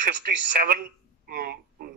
57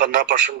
15%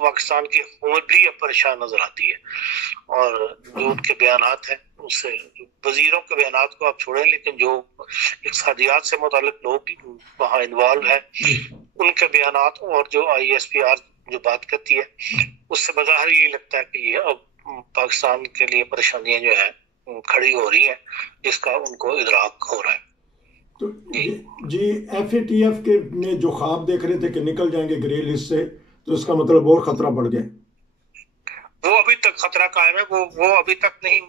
پاکستان کی حکومت بھی اب پریشان نظر آتی ہے، اور جو ان کے بیانات ہیں اس سے، وزیروں کے بیانات کو آپ چھوڑیں، لیکن جو اقتصادیات سے متعلق لوگ وہاں انوالو ہیں ان کے بیانات، اور جو ISPR جو بات کرتی ہے اس سے بظاہر یہ لگتا ہے کہ یہ اب پاکستان کے لیے پریشانیاں جو ہیں کھڑی ہو رہی ہیں، جس کا ان کو ادراک ہو رہا ہے۔ تو جی FATF کے میں جو خواب دیکھ رہے تھے کہ نکل جائیں گے گرے لسٹ سے، تو اس کا مطلب اور خطرہ بڑھ گیا؟ وہ ابھی تک خطرہ قائم ہے، وہ ابھی تک نہیں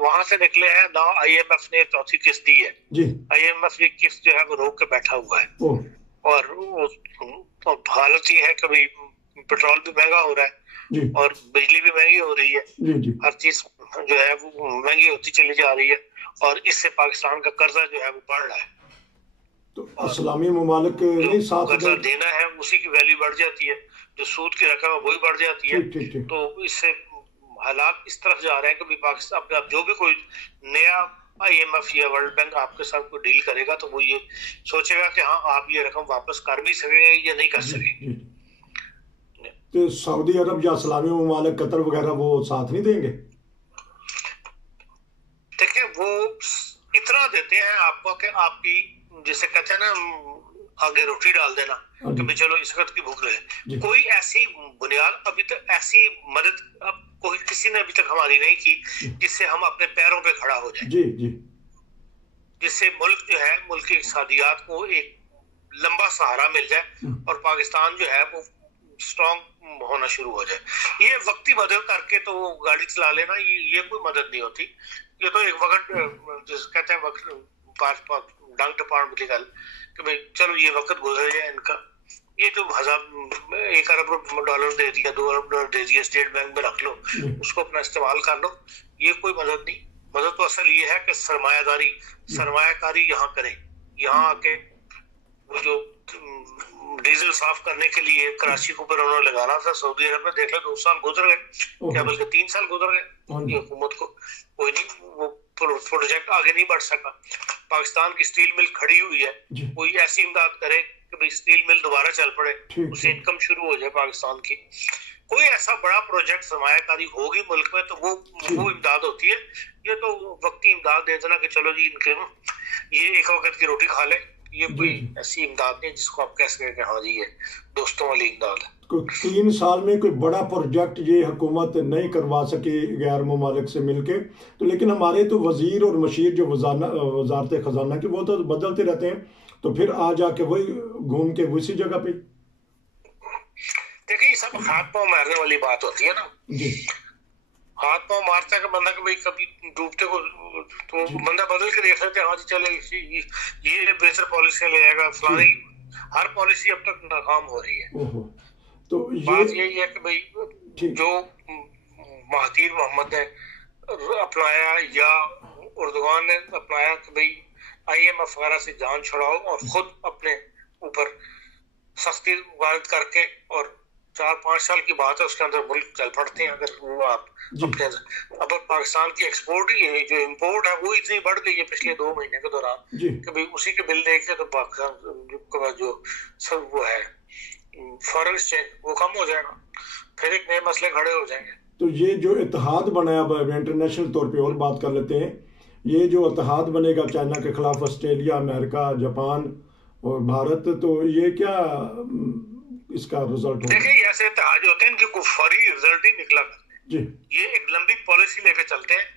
وہاں سے نکلے ہیں، نہ IMF نے چوتھی قسط دی ہے جی۔ IMF کی قسط جو ہے وہ روک کے بیٹھا ہوا ہے، اور حالت یہ ہے کہ بھئی پیٹرول بھی مہنگا ہو رہا ہے اور بجلی بھی مہنگی ہو رہی ہے، ہر چیز جو ہے وہ مہنگی ہوتی چلی جا رہی ہے، اور اس سے پاکستان کا قرضہ جو ہے وہ بڑھ رہا ہے۔ تو اسلامی ممالک نہیں ساتھ قرضہ دینا ہے اسی کی ویلیو بڑھ جاتی ہے، جو سود کی رقم ہے وہی بڑھ جاتی ہے، تو اس سے حالات اس طرف جا رہے ہیں کہ پاکستان اب جو بھی کوئی نیا IMF یا ورلڈ بینک آپ کے ساتھ کوئی ڈیل کرے گا تو وہ یہ سوچے گا کہ ہاں آپ یہ رقم واپس کر بھی سکیں گے یا نہیں کر سکیں گے۔ تو سعودی عرب یا اسلامی ممالک قطر وغیرہ وہ ساتھ نہیں دیں گے؟ دیکھیں وہ اتنا دیتے ہیں آپ کو کہ آپ کی جسے کہتے ہیں نا آگے روٹی ڈال دینا کہ چلو اس وقت کی بھوک رہے، کوئی ایسی بنیاد ابھی تک ایسی مدد اب کوئی کسی نے ابھی تک ہماری نہیں کی جس سے ہم اپنے پیروں پہ کھڑا ہو جائیں، جس سے ملک جو ہے ملک کی اقتصادیات کو ایک لمبا سہارا مل جائے اور پاکستان جو ہے وہ اسٹرانگ ہونا شروع ہو جائے۔ یہ وقتی مدد کر کے تو وہ گاڑی چلا لینا یہ کوئی مدد نہیں ہوتی، یہ تو ایک وقت جس کہتے ہیں وقت ڈنگ ڈپارٹمنٹ کی گل کہ بھئی چلو یہ وقت گزر جائے ان کا، یہ جو 1 ارب ڈالر دے دیا 2 ارب ڈالر دے دیا اسٹیٹ بینک میں رکھ لو، اس کو اپنا استعمال کر لو، یہ کوئی مدد نہیں۔ مدد تو اصل یہ ہے کہ سرمایہ کاری یہاں کریں، یہاں آ کے وہ جو ڈیزل صاف کرنے کے لیے کراچی کو پر انہوں نے لگانا تھا، سعودی عرب میں دیکھ لو 2 سال گزر گئے، کیا بلکہ 3 سال گزر گئے، یہ حکومت کو کوئی نہیں، وہ پروجیکٹ آگے نہیں بڑھ سکا۔ پاکستان کی سٹیل مل کھڑی ہوئی ہے، کوئی ایسی امداد کرے کہ بھئی سٹیل مل دوبارہ چل پڑے، اس سے انکم شروع ہو جائے پاکستان کی، کوئی ایسا بڑا پروجیکٹ سرمایہ کاری ہوگی ملک میں تو وہ امداد ہوتی ہے۔ یہ تو وقتی امداد دے دینا کہ چلو جی ان کے یہ ایک وقت کی روٹی کھا لے، یہ کوئی ایسی امداد نہیں جس کو آپ کہہ سکیں کہ ہاں جی یہ دوستوں والی امداد ہے۔ 3 سال میں کوئی بڑا پروجیکٹ یہ حکومت نہیں کروا سکی غیر ممالک سے مل کے، تو لیکن ہمارے تو وزیر اور مشیر جو وزارت خزانہ کے وہ تو بدلتے رہتے ہیں، تو پھر آ جا کے وہی گھوم کے اسی جگہ پہ۔ دیکھیں یہ سب ہاتھ پاؤں مارنے والی بات ہوتی ہے نا، ہاتھ پاؤں مارتا ہے کہ بندہ کہ بھائی کبھی ڈوبتے کو تو بندہ بدل کے دیکھ لیتے ہیں، ہاں جی چلے یہ بہتر پالیسی لے آئے گا فلانی، ہر پالیسی اب تک ناکام ہو رہی ہے۔ تو بات یہی ہے کہ بھئی جو مہاتیر محمد نے اپنایا یا اردوغان نے اپنایا کہ بھئی IMF وغیرہ سے جان چھڑاؤ اور خود اپنے اوپر سختی وارد کر کے، اور 4-5 سال کی بات ہے اس کے اندر ملک چل پڑتے ہیں۔ اگر وہ آپ اپنے اب پاکستان کی ایکسپورٹ ہی جو امپورٹ ہے وہ اتنی بڑھ گئی ہے پچھلے 2 مہینے کے دوران کہ بھئی اسی کے بل دیکھ کے تو پاکستان جو سب وہ ہے فارن ایکسچینج وہ کم ہو جائے گا، پھر ایک نئے مسئلے کھڑے ہو جائیں گے۔ تو یہ جو اتحاد بنایا انٹرنیشنل طور پہ اور بات کر لیتے ہیں، یہ جو اتحاد بنے گا چائنا کے خلاف، آسٹریلیا، امریکہ، جاپان اور بھارت، تو یہ کیا اس کا رزلٹ ہوگا؟ دیکھیں ایسے اتحاد ہوتے ہیں ان کی کوئی فوری رزلٹ نہیں نکلا کرتے، یہ ایک لمبی پالیسی لے کے چلتے ہیں۔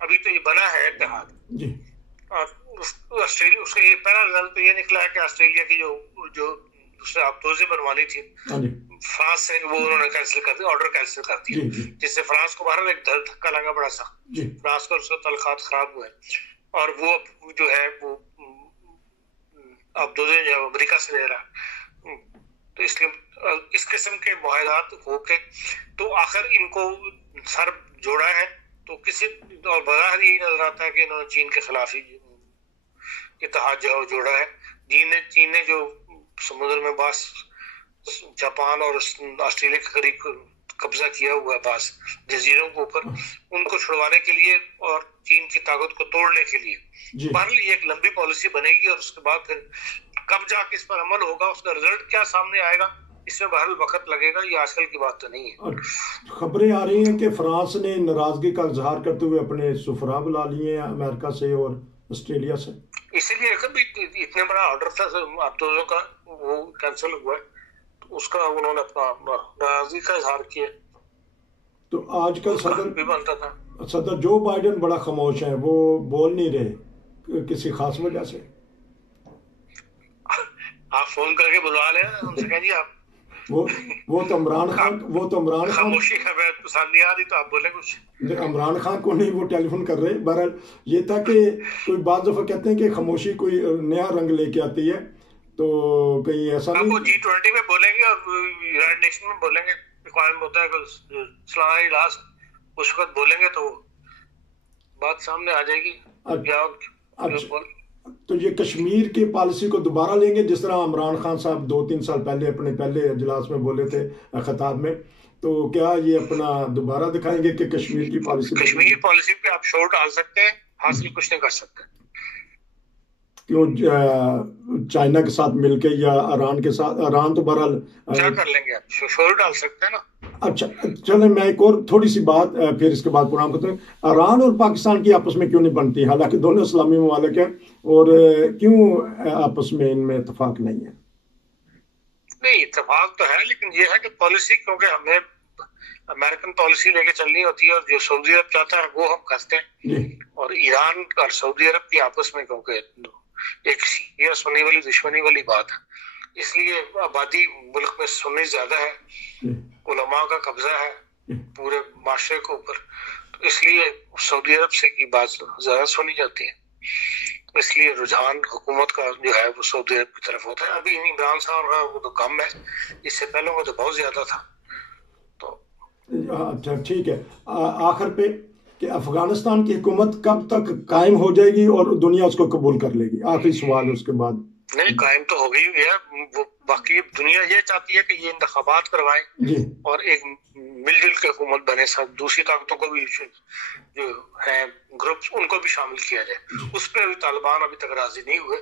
ابھی تو یہ بنا ہے اتحاد جی، اور آسٹریلیا اس کا یہ پہلا رزلٹ تو یہ نکلا ہے کہ آسٹریلیا کی جو دوسرے آبدوزیں بنوانی تھی فرانس سے، وہ انہوں نے کینسل کر دیا، آرڈر کینسل کر دیا، جس سے فرانس کو باہر ایک دھکا لگا بڑا سا، فرانس کو اس کے تعلقات خراب ہوئے، اور وہ جو ہے وہ آبدوزیں جو ہے امریکہ سے لے رہا ہے۔ تو اس لیے اس قسم کے معاہدات ہو کے تو آخر ان کو سر جوڑا ہے، تو کسی اور بظاہر یہی نظر آتا ہے کہ انہوں نے چین کے خلاف ہی اتحاد جو ہے جوڑا ہے۔ چین نے جو سمندر میں بعض جاپان اور آسٹریلیا کے قریب قبضہ کیا ہوا ہے بعض جزیروں کے اوپر، ان کو چھڑوانے کے لیے اور چین کی طاقت کو توڑنے کے لیے بہرحال یہ ایک لمبی پالیسی بنے گی، اور اس کے بعد پھر کب جا کے اس پر عمل ہوگا، اس کا رزلٹ کیا سامنے آئے گا، اس میں بہرحال وقت لگے گا، یہ آج کل کی بات تو نہیں ہے۔ خبریں آ رہی ہیں کہ فرانس نے ناراضگی کا اظہار کرتے ہوئے اپنے سفراء بلا لیے ہیں امریکہ سے اور آسٹریلیا سے۔ اسی لیے کبھی اتنا بڑا آرڈر تھا آبدوزوں کا، وہ کینسل ہوا ہے، تو اس کا انہوں نے اپنا ناراضگی کا اظہار کیا۔ تو آج کل بھی بنتا تھا صدر جو بائیڈن بڑا خاموش ہیں، وہ بول نہیں رہے کسی خاص وجہ سے۔ آپ فون کر کے بلوا لیں ان سے، کہیں جی آپ وہ تو عمران خان خاموشی ہمیں پسند نہیں آ رہی تو آپ بولیں کچھ۔ عمران خان کو نہیں، وہ ٹیلی فون کر رہے۔ بہرحال یہ تھا کہ کوئی بعض دفعہ کہتے ہیں کہ خاموشی کوئی نیا رنگ لے کے آتی ہے، تو کہیں ایسا نہیں۔ وہ G20 میں بولیں گے اور یونائیٹڈ نیشن میں بولیں گے، اقوام متحدہ کا سالانہ اجلاس، اس وقت بولیں گے تو بات سامنے آ جائے گی۔ تو یہ کشمیر کی پالیسی کو دوبارہ لیں گے، جس طرح عمران خان صاحب 2-3 سال پہلے اپنے پہلے اجلاس میں بولے تھے خطاب میں، تو کیا یہ اپنا دوبارہ دکھائیں گے کہ کشمیر کی پالیسی پہ آپ شور ڈال سکتے ہیں، حاصل کچھ نہیں کر سکتے؟ کیوں چائنا کے ساتھ مل کے یا ایران کے ساتھ؟ ایران تو بہرحال کیا کر لیں گے، آپ شور ڈال سکتے ہیں نا۔ اچھا چلیں، میں ایک اور تھوڑی سی بات پھر اس کے بعد پروگرام کرتے ہیں۔ ایران اور پاکستان کی آپس میں کیوں نہیں بنتی، حالانکہ دونوں اسلامی ممالک ہیں، اور کیوں آپس میں ان میں اتفاق نہیں ہے؟ نہیں، اتفاق تو ہے، لیکن یہ ہے کہ پالیسی، کیونکہ ہمیں امریکن پالیسی لے کے چلنی ہوتی ہے، اور جو سعودی عرب چاہتا ہے وہ ہم کرتے ہیں، اور ایران اور سعودی عرب کی آپس میں کیونکہ ایک شیعہ سنی والی دشمنی والی بات ہے، اس لیے آبادی ملک میں سنی زیادہ ہے، علماء کا قبضہ ہے پورے معاشرے کے اوپر، تو اس لیے سعودی عرب سے کی بات زیادہ سنی جاتی ہے، اس لیے رجحان حکومت کا جو ہے وہ سعودی عرب کی طرف ہوتا ہے۔ ابھی عمران صاحب کا وہ تو کم ہے، اس سے پہلے وہ تو بہت زیادہ تھا۔ تو اچھا ٹھیک ہے، آخر پہ کہ افغانستان کی حکومت کب تک قائم ہو جائے گی اور دنیا اس کو قبول کر لے گی؟ آخری سوال اس کے بعد۔ نہیں، قائم تو ہو گئی ہے، باقی دنیا یہ چاہتی ہے کہ یہ انتخابات کروائیں اور ایک مل جل کے حکومت بنے، دوسری طاقتوں کو بھی جو ہیں گروپس ان کو بھی شامل کیا جائے۔ اس پہ ابھی طالبان ابھی تک راضی نہیں ہوئے،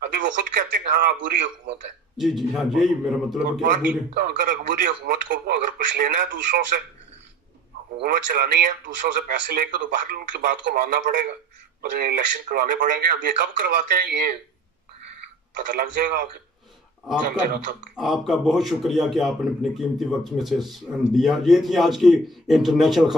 ابھی وہ خود کہتے ہیں کہ ہاں عبوری حکومت ہے۔ جی ہاں، یہی میرا مطلب ہے کہ اگر عبوری حکومت کو اگر کچھ لینا ہے، دوسروں سے حکومت چلانی ہے، دوسروں سے پیسے لے کے، تو باہر ان کی بات کو ماننا پڑے گا اور الیکشن کروانے پڑیں گے۔ اب یہ کب کرواتے ہیں یہ پتہ لگ جائے گا۔ آپ کا بہت شکریہ کہ آپ نے اپنے قیمتی وقت میں سے دیا۔ یہ تھی آج کی انٹرنیشنل